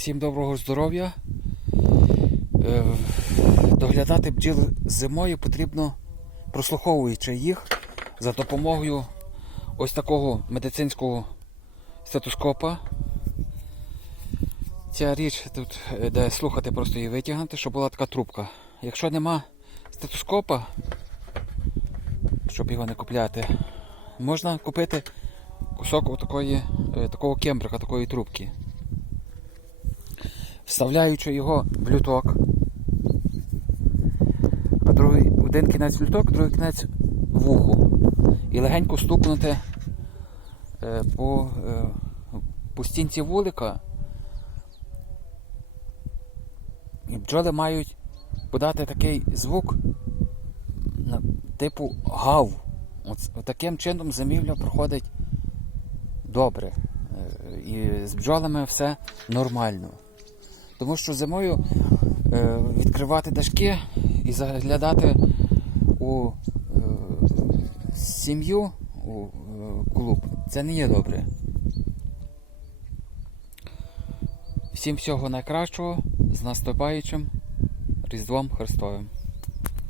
Всім доброго здоров'я. Е, Доглядати бджіл зимою потрібно, прослуховуючи їх за допомогою ось такого медицинського стетоскопа. Ця річ тут, е, де слухати, просто її витягнути, щоб була така трубка. Якщо нема стетоскопа, щоб його не купляти, можна купити кусок отакої, е, такого кембрика, такої трубки. Вставляючи його в люток, а другий, один кінець в люток, другий кінець в уху. І легенько стукнути е, по, е, по стінці вулика. І бджоли мають подати такий звук типу гав. От, от таким чином зимівля проходить добре. Е, І з бджолами все нормально. Тому що зимою е, відкривати дашки і заглядати у е, сім'ю, у е, клуб, це не є добре. Всім всього найкращого з наступаючим Різдвом Христовим.